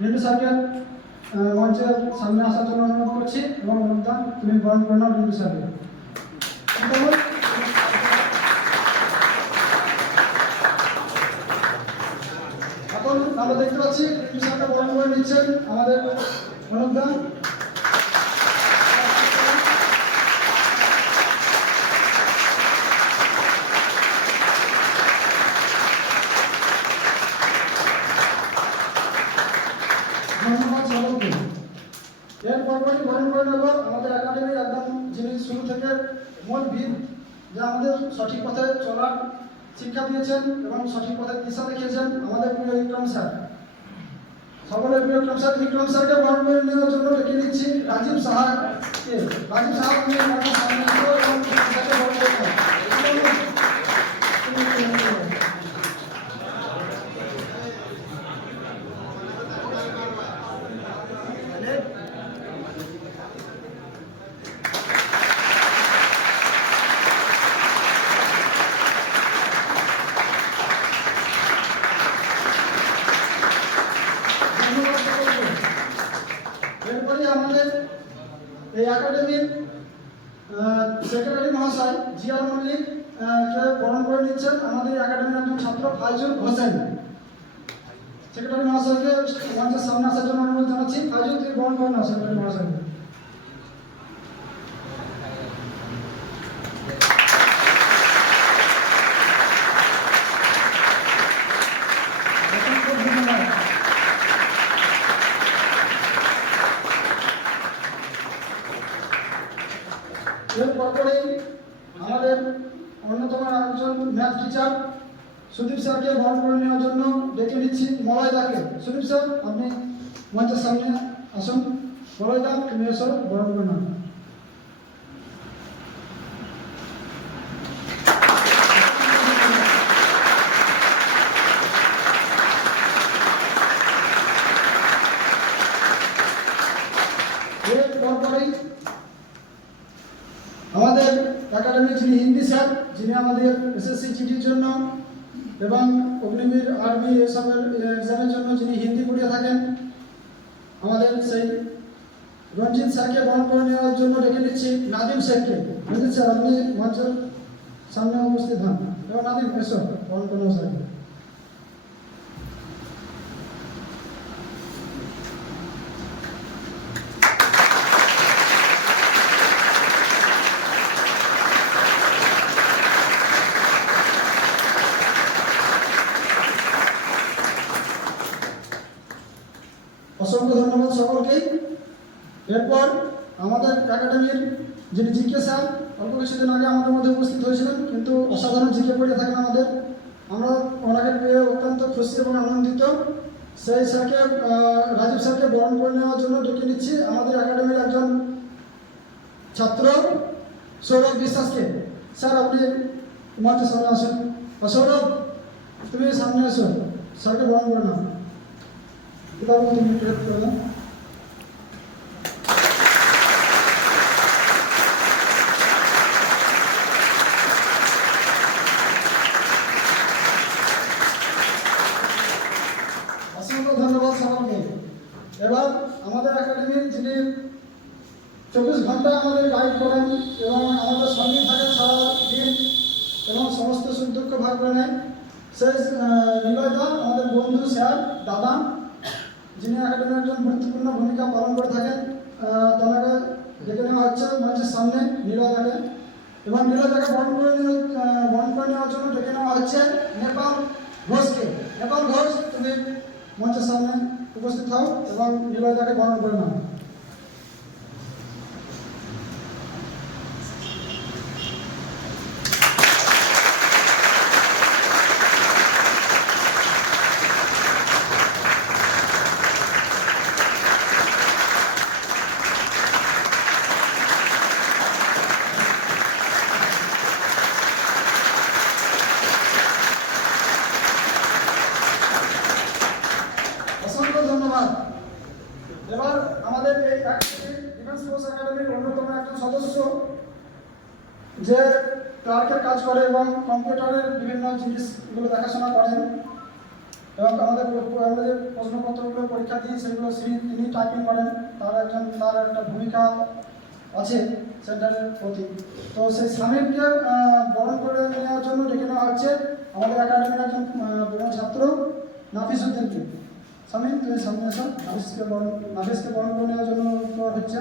রিন্টু স্যারকে মঞ্চে সামনে আসার জন্য অনুরোধ করছি এবং অনুদান তুমি বরণ করে নাও রিন্টু স্যারকে এখন আমরা দেখতে পাচ্ছি রিন্টু স্যারকে বরণ করে নিচ্ছেন আমাদের অনুদান ধন্যবাদ সকলকে এর মনে করে নেব, আমাদের একাডেমির একদম যিনি শুরু থেকে মূল ভিত, যে আমাদের সঠিক পথে চলার শিক্ষা দিয়েছেন এবং সঠিক পথে দিশা দেখিয়েছেন আমাদের প্রিয় বিক্রম স্যার। সকলের প্রিয় বিক্রম স্যার বিক্রম স্যারকে বরণ করে নেওয়ার জন্য ডেকে নিচ্ছি রাজীব সাহাকে। রাজীব সাহা আপনি আমাদের সামনে আসো এবং বিক্রম স্যারকে বরণ করে নাও। ধন্যবাদ সকলকে। এরপরে আমাদের এই একাডেমির সেক্রেটারি মহাশয় জিয়ার মল্লিক বরণ করে নিচ্ছেন আমাদের একাডেমির একজন ছাত্র ফাইজুল হোসেন। সেক্রেটারি মহাশয়কে মঞ্চের সামনে আসার জন্য অনুরোধ জানাচ্ছি। ফাইজুল তুই বরণ করে নাও, সেক্রেটারি মহাশয়কে অসংখ্য ধন্যবাদ এর পরপরেই আমাদের অন্যতম একজন ম্যাথ টিচার সুদীপ স্যারকে বরণ করে নেওয়ার জন্য ডেকে নিচ্ছি মলয়দাকে। সুদীপ স্যার, আপনি মঞ্চের সামনে আসুন। মলয়দা তুমি এসো বরণ করে নাও এর পরপরেই আমাদের একাডেমির যিনি হিন্দি স্যার যিনি আমাদের এসএসসি চিঠির জন্য এবং অগ্নিবীর আর্মি এসবের এক্সামের জন্য যিনি হিন্দি পড়িয়ে থাকেন, আমাদের সেই রঞ্জিত স্যারকে বরণ করে নেওয়ার জন্য ডেকে নিচ্ছি। নাদিম স্যারকে। রঞ্জিত স্যার, আপনি মঞ্চের সামনে উপস্থিত হন। এবং নাদিম, এসো, বরণ করে স্যারকে। অসংখ্য ধন্যবাদ সকলকেই এরপর আমাদের একাডেমির যিনি জিকে স্যার, অল্প কিছুদিন আগে আমাদের মধ্যে উপস্থিত হয়েছিলেন, কিন্তু অসাধারণ জিকে পড়ে থাকেন আমাদের। আমরা ওনাকে পেয়ে অত্যন্ত খুশি এবং আনন্দিত। সেই স্যারকে রাজীব স্যারকে বরণ করে নেওয়ার জন্য ডেকে নিচ্ছি আমাদের একাডেমির একজন ছাত্র, সৌরভ বিশ্বাসকে। স্যার, আপনি মঞ্চের সামনে আসুন। সৌরভ, তুমি সামনে এসো। স্যারকে বরণ করে নাও। অসংখ্য ধন্যবাদ সকলকে। এবার আমাদের একাডেমির যিনি চব্বিশ ঘণ্টা আমাদের গাইড করেন এবং আমাদের সঙ্গে থাকেন সারা দিন এবং সমস্ত দুঃখ ভাগ করে নেন সেই নিলয়দা আমাদের বন্ধু স্যার, দাদা। যিনি একাডেমির একজন গুরুত্বপূর্ণ ভূমিকা পালন করে থাকেন তাকে ডেকে নেওয়া হচ্ছে মঞ্চের সামনে নিলয়দাকে এবং নিলয়দাকে বরণ করে বরণ করে নেওয়ার জন্য ডেকে নেওয়া হচ্ছে নেপাল ঘোষকে। নেপাল ঘোষ, তুমি মঞ্চের সামনে উপস্থিত হও এবং নিলয়দাকে বরণ করে নাও অসংখ্য ধন্যবাদ এবার আমাদের এই ডিফেন্স ফোর্স একাডেমির অন্যতম একজন সদস্য, যে ক্লার্কের কাজ করে এবং কম্পিউটারের বিভিন্ন জিনিসগুলো দেখাশোনা করেন এবং আমাদের যে প্রশ্নপত্রগুলো পরীক্ষা দিই সেগুলো তিনি টাইপিং করেন। তার একজন, তার একটা ভূমিকা আছে সেন্টারের প্রতি। তো সেই স্বামীকে বরণ করে নেওয়ার জন্য ডেকে নেওয়া হচ্ছে আমাদের একাডেমির একজন ছাত্র নাফিস উদ্দিনকে। স্বামী তুমি সামনে এসো নাফিসকে বরণ নাফিসকে বরণ করে নেওয়ার জন্য হচ্ছে